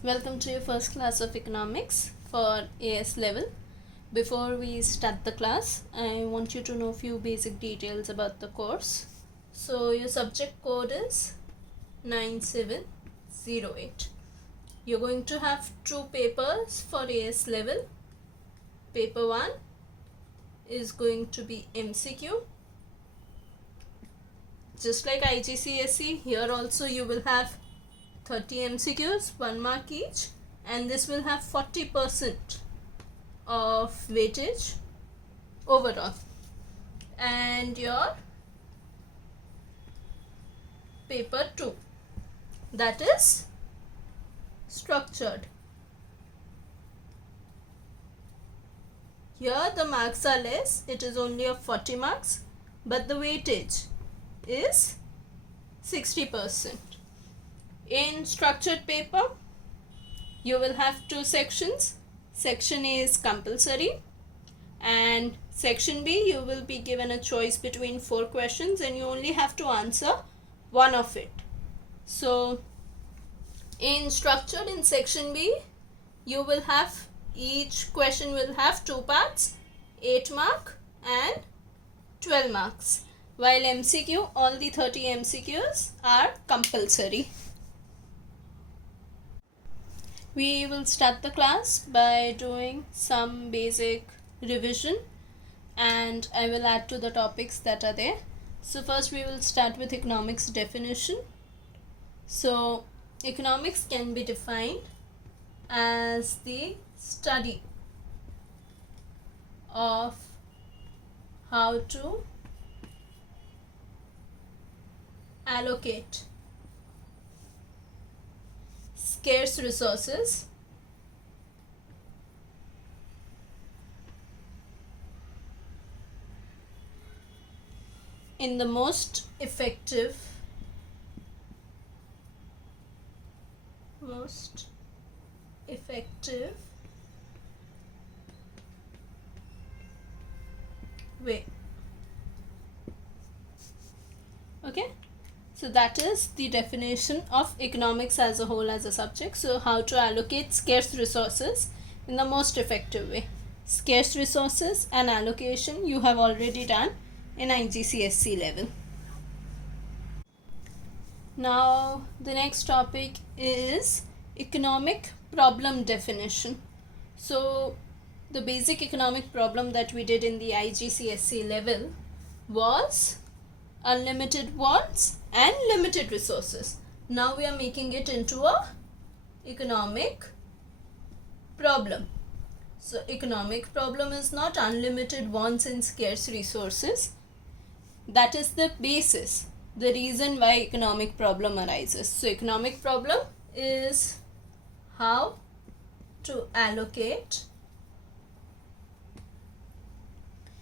Welcome to your first class of economics for AS level. Before we start the class, I want you to know few basic details about the course. So your subject code is 9708. You're going to have two papers for AS level. Paper 1 is going to be MCQ. Just like IGCSE, here also you will have 30 MCQs, 1 mark each, and this will have 40% of weightage overall. And your paper 2, that is structured. Here the marks are less, it is only of 40 marks, but the weightage is 60%. In structured paper, you will have two sections. Section A is compulsory, and section B you will be given a choice between 4 questions and you only have to answer one of it. So in structured, in section B, you will have, each question will have 2 parts, 8 mark and 12 marks, while MCQ, all the 30 MCQs are compulsory. We will start the class by doing some basic revision and I will add to the topics that are there. So first we will start with economics definition. So economics can be defined as the study of how to allocate scarce resources in the most effective way. Okay, so that is the definition of economics as a whole as a subject. So how to allocate scarce resources in the most effective way. Scarce resources and allocation you have already done in IGCSE level. Now the next topic is economic problem definition. So the basic economic problem that we did in the IGCSE level was unlimited wants and limited resources. Now we are making it into a economic problem. So economic problem is not unlimited wants and scarce resources. That is the basis, the reason why economic problem arises. So economic problem is how to allocate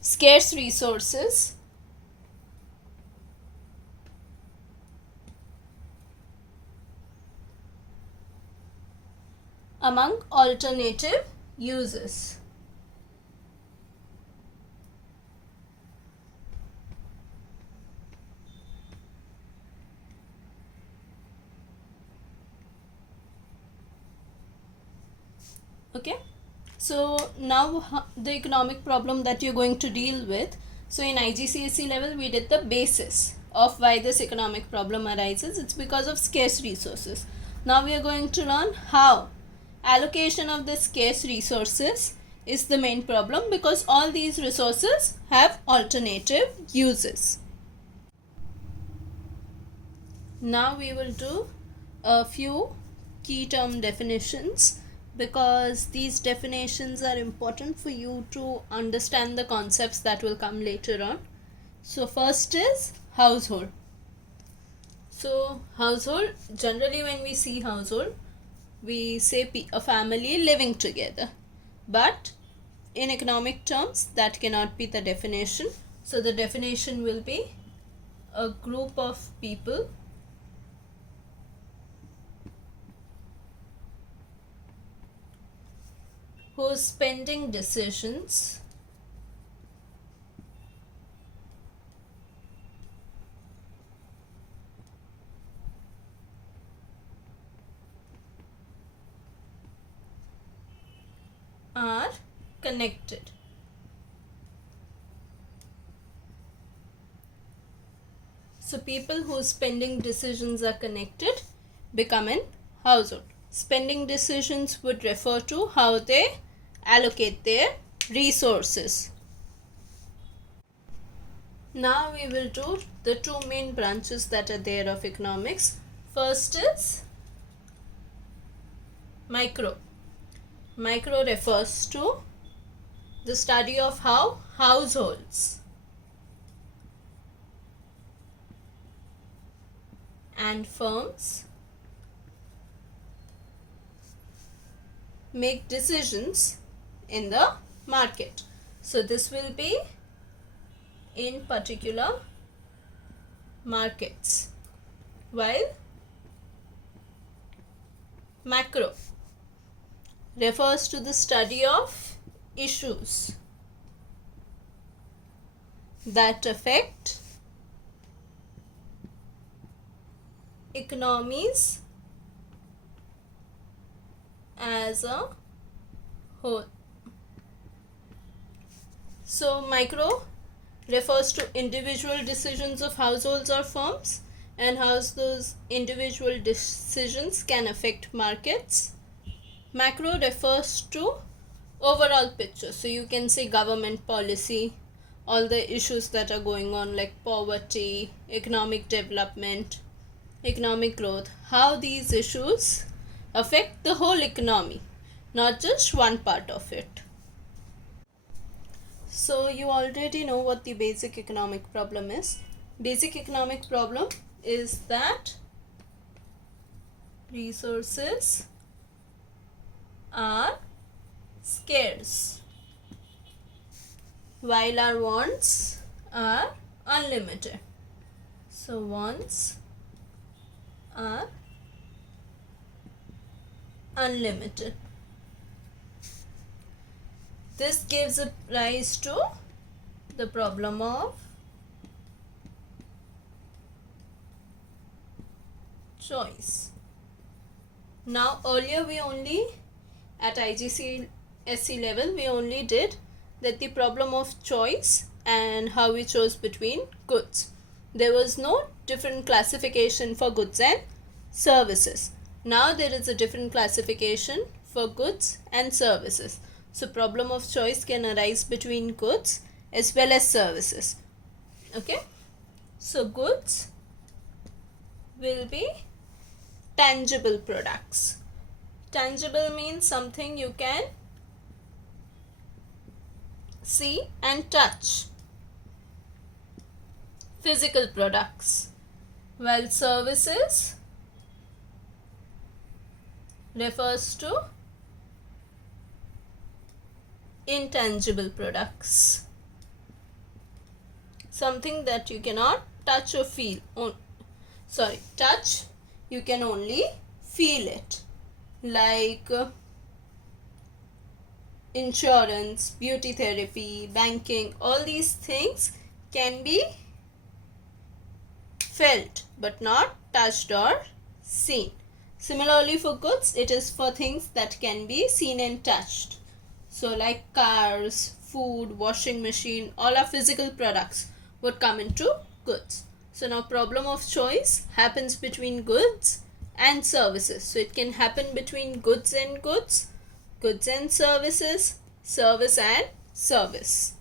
scarce resources among alternative uses. Okay, so now the economic problem that you're going to deal with. So in IGCSE level we did the basis of why this economic problem arises. It's because of scarce resources. Now we are going to learn how allocation of the scarce resources is the main problem, because all these resources have alternative uses. Now we will do a few key term definitions, because these definitions are important for you to understand the concepts that will come later on. So first is household. So household, generally when we see household, we say a family living together, but in economic terms that cannot be the definition. So the definition will be a group of people whose spending decisions are connected. So people whose spending decisions are connected become an household. Spending decisions would refer to how they allocate their resources. Now we will do the two main branches that are there of economics. First is micro. Micro refers to the study of how households and firms make decisions in the market. So this will be in particular markets, while macro refers to the study of issues that affect economies as a whole. So micro refers to individual decisions of households or firms and how those individual decisions can affect markets. Macro refers to overall picture. So you can say government policy, all the issues that are going on like poverty, economic development, economic growth, how these issues affect the whole economy, not just one part of it. So you already know what the basic economic problem is. Basic economic problem is that resources are scarce while our wants are unlimited. So wants are unlimited. This gives a rise to the problem of choice. Now earlier we only at IGCSE level we only did that the problem of choice and how we chose between goods. There was no different classification for goods and services. Now there is a different classification for goods and services. So problem of choice can arise between goods as well as services. Okay. So goods will be tangible products. Tangible means something you can see and touch. Physical products. While services refers to intangible products. Something that you cannot touch or feel. Touch, you can only feel it. Like insurance, beauty therapy, banking, all these things can be felt but not touched or seen. Similarly for goods, it is for things that can be seen and touched. So like cars, food, washing machine, all are physical products would come into goods. So now problem of choice happens between goods and services. So it can happen between goods and goods, goods and services, service and service.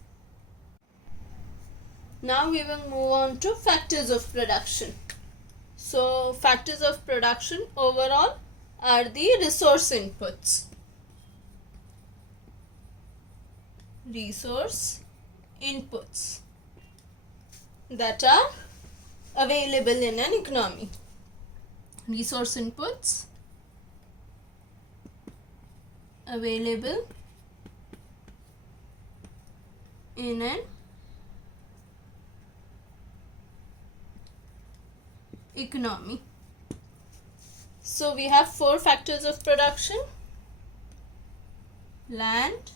Now we will move on to factors of production. So factors of production overall are the resource inputs. Resource inputs that are available in an economy. Resource inputs available in an economy. So we have 4 factors of production: land,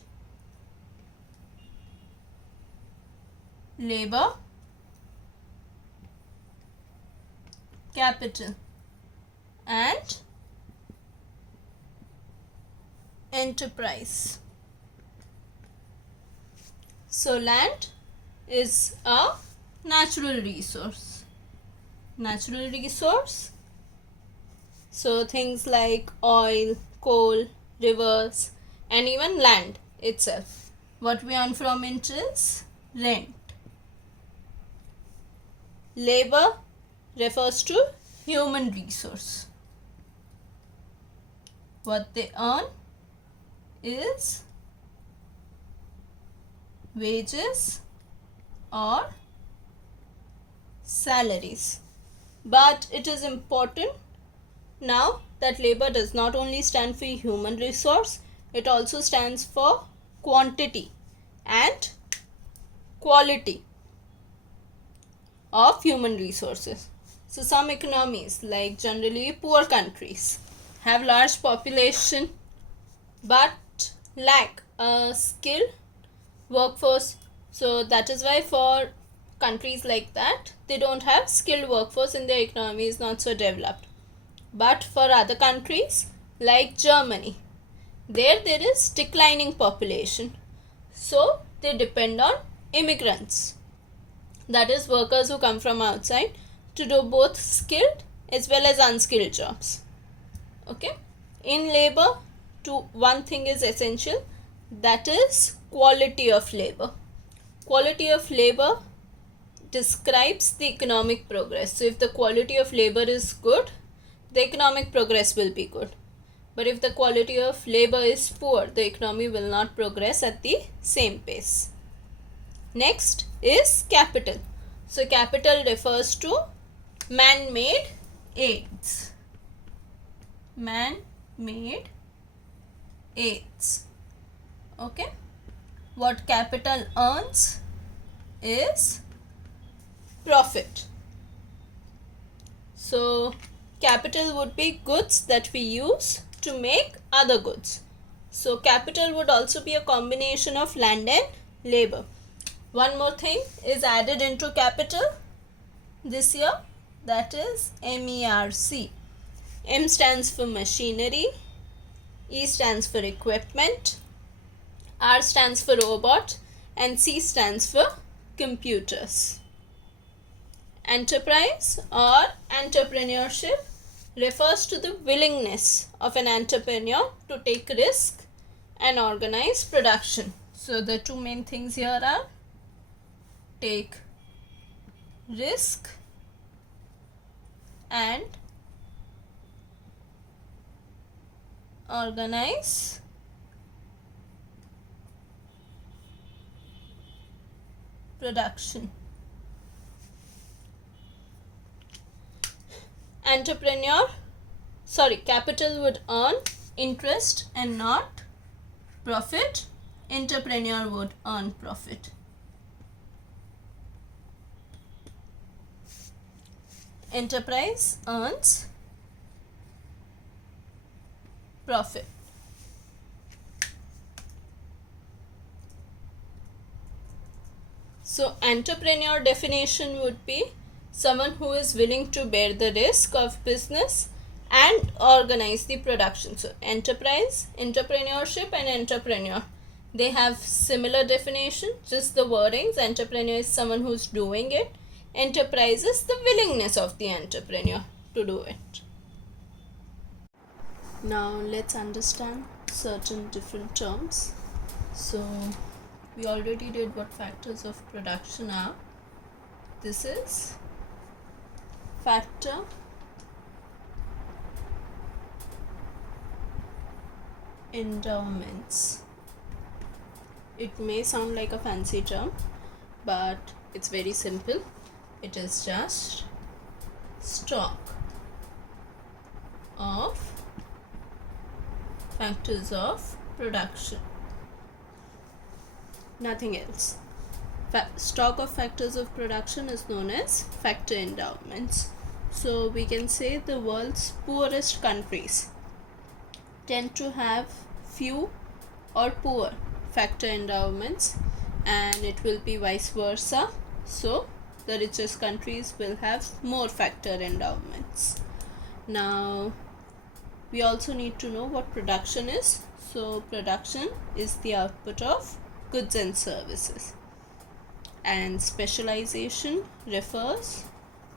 labor, capital, and enterprise. So land is a natural resource. Natural resource. So things like oil, coal, rivers, and even land itself. What we earn from it is rent. Labor refers to human resource. What they earn is wages or salaries. But it is important now that labor does not only stand for human resource, it also stands for quantity and quality of human resources. So some economies, like generally poor countries, have large population but lack a skilled workforce. So that is why for countries like that, they don't have skilled workforce and their economy is not so developed. But for other countries like Germany, there is declining population. So they depend on immigrants, that is workers who come from outside, to do both skilled as well as unskilled jobs. Okay, in labor, one thing is essential, that is quality of labor. Quality of labor describes the economic progress. So if the quality of labor is good, the economic progress will be good. But if the quality of labor is poor, the economy will not progress at the same pace. Next is capital. So capital refers to man-made aids. Man-made aids. Okay. What capital earns is profit. So capital would be goods that we use to make other goods. So capital would also be a combination of land and labor. One more thing is added into capital this year, that is MERC. M stands for machinery, E stands for equipment, R stands for robot, and C stands for computers. Enterprise or entrepreneurship refers to the willingness of an entrepreneur to take risk and organize production. So the two main things here are take risk and organize production. Capital would earn interest and not profit. Entrepreneur would earn profit. Enterprise earns profit. So entrepreneur definition would be someone who is willing to bear the risk of business and organize the production. So enterprise, entrepreneurship, and entrepreneur, they have similar definition, just the wordings. Entrepreneur is someone who's doing it. Enterprise is the willingness of the entrepreneur to do it. Now let's understand certain different terms. So we already did what factors of production are. This is factor endowments. It may sound like a fancy term, but it's very simple. It is just stock of factors of production, nothing else. Stock of factors of production is known as factor endowments. So we can say the world's poorest countries tend to have few or poor factor endowments, and it will be vice versa. So the richest countries will have more factor endowments. Now we also need to know what production is. So production is the output of goods and services. And specialization refers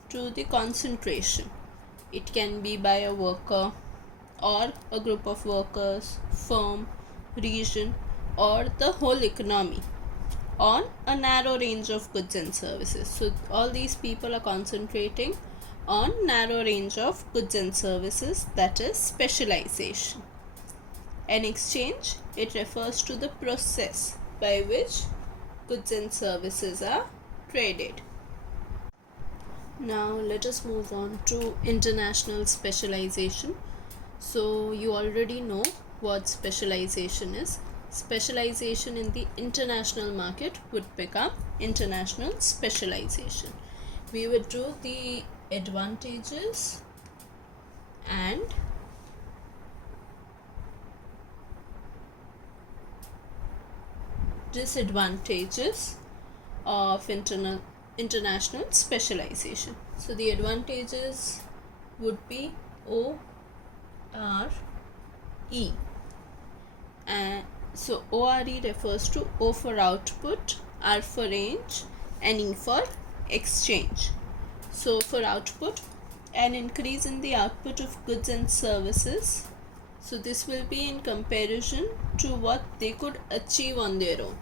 to the concentration. It can be by a worker or a group of workers, firm, region, or the whole economy on a narrow range of goods and services. So all these people are concentrating on narrow range of goods and services, that is specialization. An exchange, it refers to the process by which goods and services are traded. Now let us move on to international specialization. So you already know what specialization is. Specialization in the international market would become international specialization. We would do the advantages and disadvantages of international specialization. So the advantages would be O, R, E. And so ORE refers to O for output, R for range, and E for exchange. So for output, an increase in the output of goods and services. So this will be in comparison to what they could achieve on their own.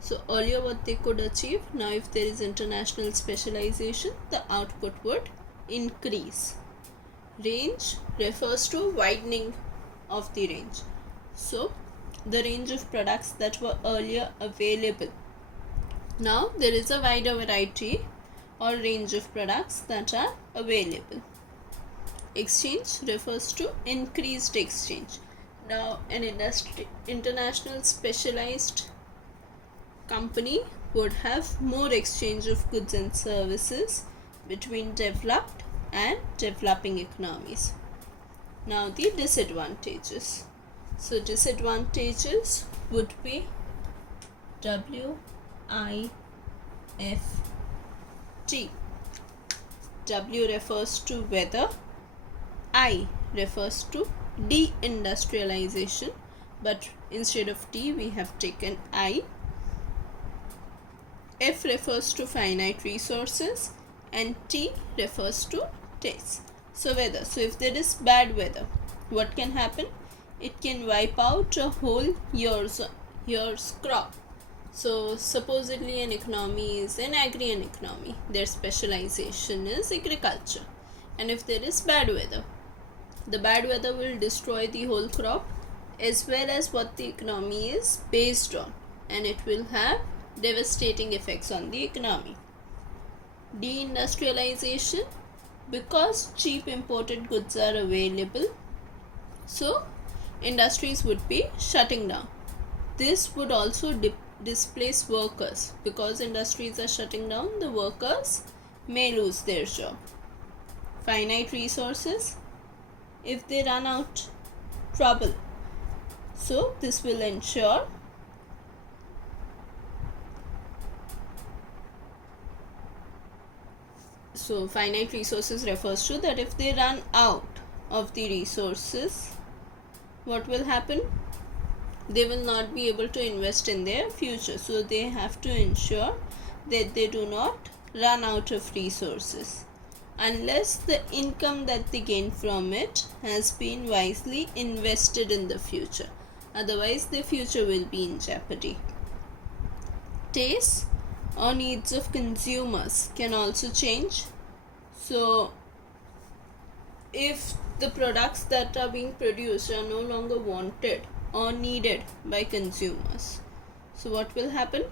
So earlier what they could achieve, now if there is international specialization, the output would increase. Range refers to widening of the range. So the range of products that were earlier available, now there is a wider variety or range of products that are available. Exchange refers to increased exchange. Now an international specialized company would have more exchange of goods and services between developed and developing economies. Now the disadvantages. So disadvantages would be WIFT. W refers to weather, I refers to deindustrialization, but instead of D we have taken I. F refers to finite resources and T refers to taste. So weather. So if there is bad weather, what can happen? It can wipe out a whole year's crop. So supposedly an economy is an agrarian economy. Their specialization is agriculture. And if there is bad weather, the bad weather will destroy the whole crop as well as what the economy is based on, and it will have devastating effects on the economy. Deindustrialization, because cheap imported goods are available, so industries would be shutting down. This would also displace workers. Because industries are shutting down, the workers may lose their job. Finite resources, if they run out, trouble. So this will ensure finite resources refers to that if they run out of the resources, what will happen? They will not be able to invest in their future. So they have to ensure that they do not run out of resources unless the income that they gain from it has been wisely invested in the future. Otherwise, the future will be in jeopardy. Tastes or needs of consumers can also change. So if the products that are being produced are no longer wanted or needed by consumers, so what will happen?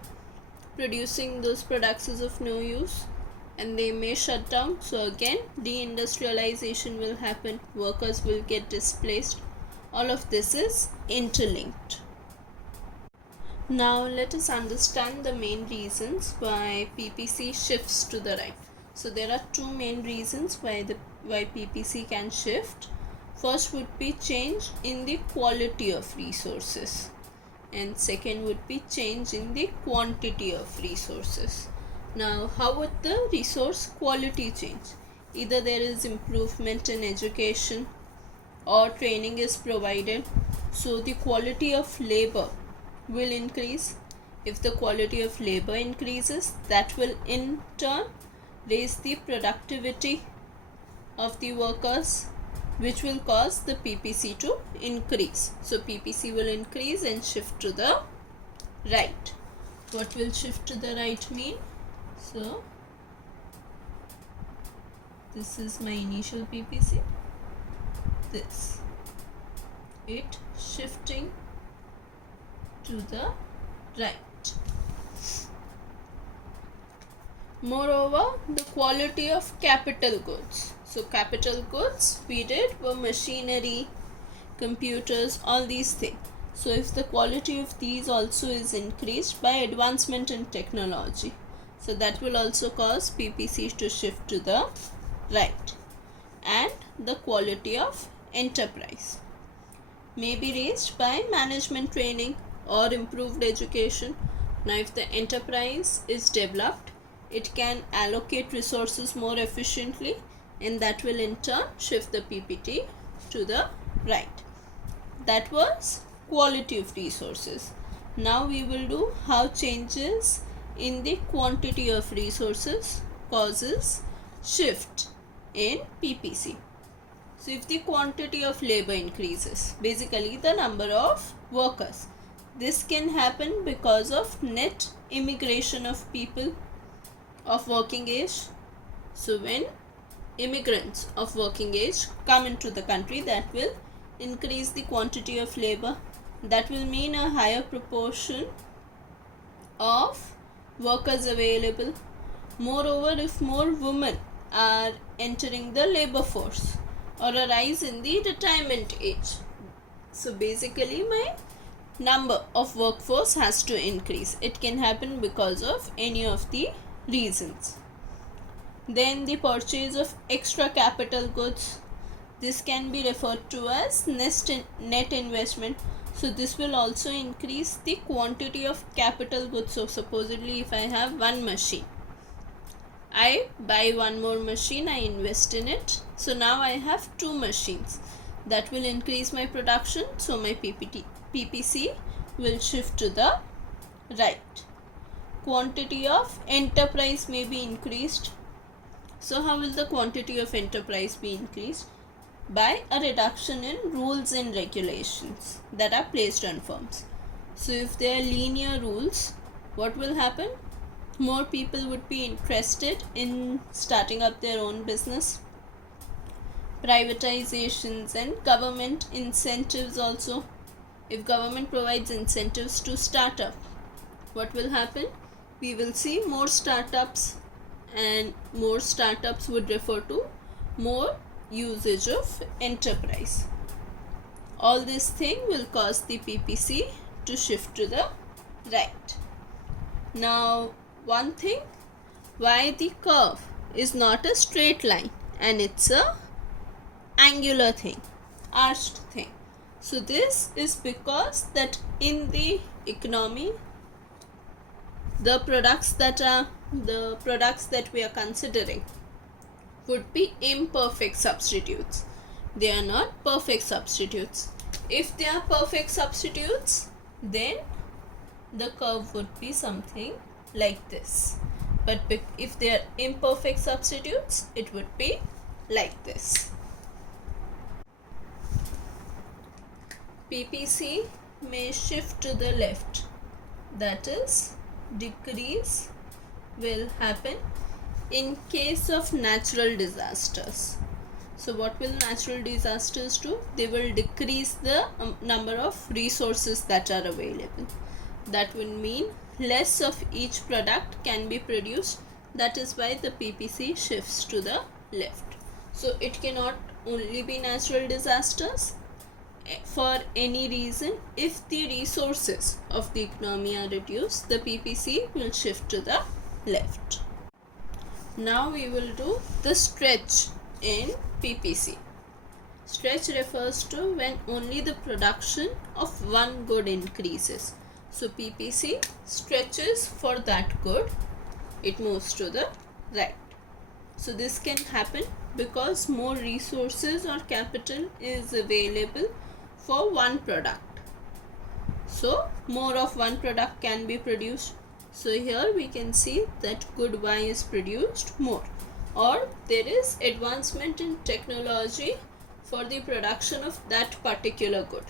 Producing those products is of no use and they may shut down. So again, deindustrialization will happen, workers will get displaced. All of this is interlinked. Now let us understand the main reasons why PPC shifts to the right. So there are two main reasons why PPC can shift. First would be change in the quality of resources, and second would be change in the quantity of resources. Now how would the resource quality change? Either there is improvement in education or training is provided, so the quality of labor will increase. If the quality of labor increases, that will in turn raise the productivity of the workers, which will cause the PPC to increase. So PPC will increase and shift to the right. What will shift to the right mean? So this is my initial PPC. This, it shifting to the right. Moreover, the quality of capital goods. So capital goods we did were machinery, computers, all these things. So if the quality of these also is increased by advancement in technology, so that will also cause PPC to shift to the right. And the quality of enterprise may be raised by management training or improved education. Now if the enterprise is developed, it can allocate resources more efficiently, and that will in turn shift the PPT to the right. That was quality of resources. Now we will do how changes in the quantity of resources causes shift in PPC. So if the quantity of labor increases, basically the number of workers, this can happen because of net immigration of people of working age. So when immigrants of working age come into the country, that will increase the quantity of labor. That will mean a higher proportion of workers available. Moreover, if more women are entering the labor force or a rise in the retirement age, so basically my number of workforce has to increase. It can happen because of any of the reasons. Then the purchase of extra capital goods, this can be referred to as net investment. So this will also increase the quantity of capital goods. So supposedly if I have one machine, I buy one more machine, I invest in it. So now I have two machines. That will increase my production. So my PPC will shift to the right. Quantity of enterprise may be increased. So how will the quantity of enterprise be increased? By a reduction in rules and regulations that are placed on firms. So if there are linear rules, what will happen? More people would be interested in starting up their own business. Privatizations and government incentives also. If government provides incentives to start up, what will happen? We will see more startups, and more startups would refer to more usage of enterprise. All this thing will cause the PPC to shift to the right. Now one thing, why the curve is not a straight line and it's a angular thing, arched thing. So this is because that in the economy, the products that we are considering would be imperfect substitutes. They are not perfect substitutes. If they are perfect substitutes, then the curve would be something like this. But if they are imperfect substitutes, it would be like this. PPC may shift to the left. That is, decrease will happen in case of natural disasters. So what will natural disasters do? They will decrease the number of resources that are available. That will mean less of each product can be produced. That is why the PPC shifts to the left. So it cannot only be natural disasters. For any reason, if the resources of the economy are reduced, the PPC will shift to the left. Now we will do the stretch in PPC. Stretch refers to when only the production of one good increases. So PPC stretches for that good, it moves to the right. So this can happen because more resources or capital is available for one product. So more of one product can be produced. So here we can see that good Y is produced more, or there is advancement in technology for the production of that particular good.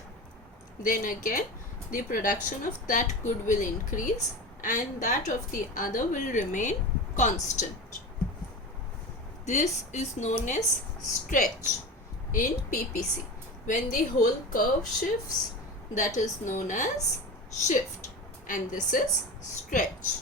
Then again the production of that good will increase and that of the other will remain constant. This is known as stretch in PPC. When the whole curve shifts, that is known as shift, and this is stretch.